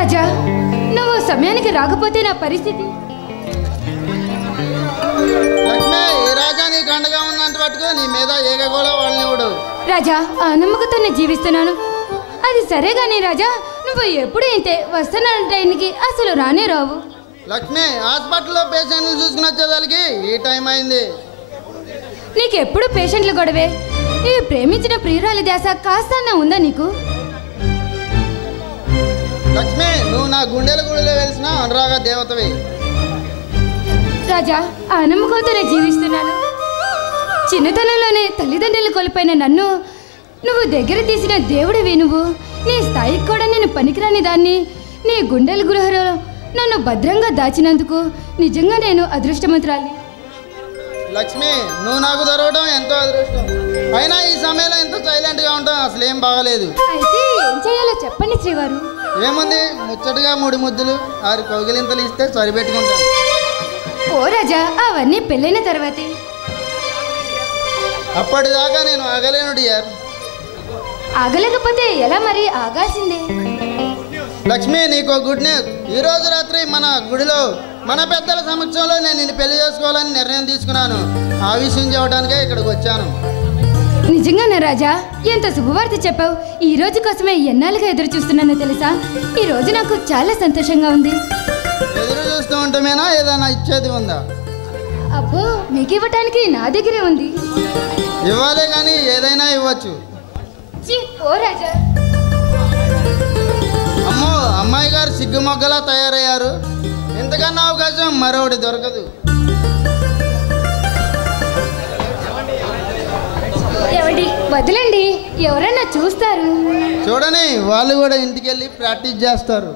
రాజా, నువ్వు సమయానికి రాకపోతే నా పరిస్థితి. లక్ష్మి, ఈ రాజా నీకు అండగా ఉన్నంత పట్టుకు నీ మీద ఏగగోళ వాళ్ళనివ్వడు. రాజా, ఆ నమ్మకంతోనే జీవిస్తున్నాను. అది సరే గానీ రాజా, నువ్వు ఎప్పుడు ఇంతే వస్తున్న టైంకి అసలు రానే రావు. లక్ష్మి, హాస్పిటల్లో పేషెంట్లు చూసుకుని వచ్చేదానికి ఈ టైం అయింది. నీకెప్పుడు పేషెంట్లు గొడవే. ఈ ప్రేమించిన ప్రియురాలి ధ్యాస కాస్త ఉందా నీకు? లక్ష్మి, నువ్వు నా గుండెల గుడిలో వెలిసిన అనురాగ దేవతవి. రాజా, ఆ నమ్మకంతోనే జీవిస్తున్నాను. చిన్నతనంలోనే తల్లిదండ్రులు కోల్పోయిన నన్ను నువ్వు దగ్గర తీసిన దేవుడివి. నువ్వు నీ స్థాయికి కూడా నేను పనికిరాని దాన్ని నీ గుండెల గృహలో నన్ను భద్రంగా దాచినందుకు నిజంగా నేను అదృష్టవంతురాలి. లక్ష్మి, నువ్వు నాకు దొరకడం ఎంతో అదృష్టం. అయినా ఈ సమయంలో ఎంత సైలెంట్గా ఉంటాం అసలు ఏం బాగలేదు. అయితే ఏం చేయాలో చెప్పండి శ్రీవారు. ఏముంది, ముచ్చటగా 3 ముద్దులు 6 కౌగిలింతలు ఇస్తే సరిపెట్టుకుంటాను. ఓ రాజా, అవన్నీ పెళ్ళైన తర్వాతే. అప్పటిదాకా నేను ఆగలేను డియర్. ఆగలేకపోతే ఎలా మరి? ఆగాల్సిందే. లక్ష్మి, నీకు గుడ్ న్యూస్. ఈరోజు రాత్రి మన గుడిలో మన పెద్దల సమక్షంలో నేను నిన్ను పెళ్లి చేసుకోవాలని నిర్ణయం తీసుకున్నాను. ఆ విషయం చెప్పడానికే ఇక్కడికి వచ్చాను. నిజంగానా రాజా? ఎంత శుభవార్త చెప్పావు. ఈ రోజు కోసమే ఎన్నాళ్ళుగా ఎదురు చూస్తున్నానో తెలుసా? ఈ రోజు నాకు చాలా సంతోషంగా ఉంది. ఎదురు చూస్తూ ఉంటామేనా, ఏదైనా ఇచ్చేది ఉందా? అబ్బో, మీకు ఇవ్వటానికి నా దగ్గరే ఉంది. ఇవ్వాలే కానీ ఏదైనా ఇవ్వచ్చు. ఓ రాజా. అమ్మో, అమ్మాయి గారు సిగ్గుమొగ్గలా తయారయ్యారు. ఇంతకన్నా అవకాశం మరొకటి దొరకదు. ఏమండి, వదలండి, ఎవరన్నా చూస్తారు. చూడని వాళ్ళు కూడా ఇంటికి వెళ్ళి ప్రాక్టీస్ చేస్తారు.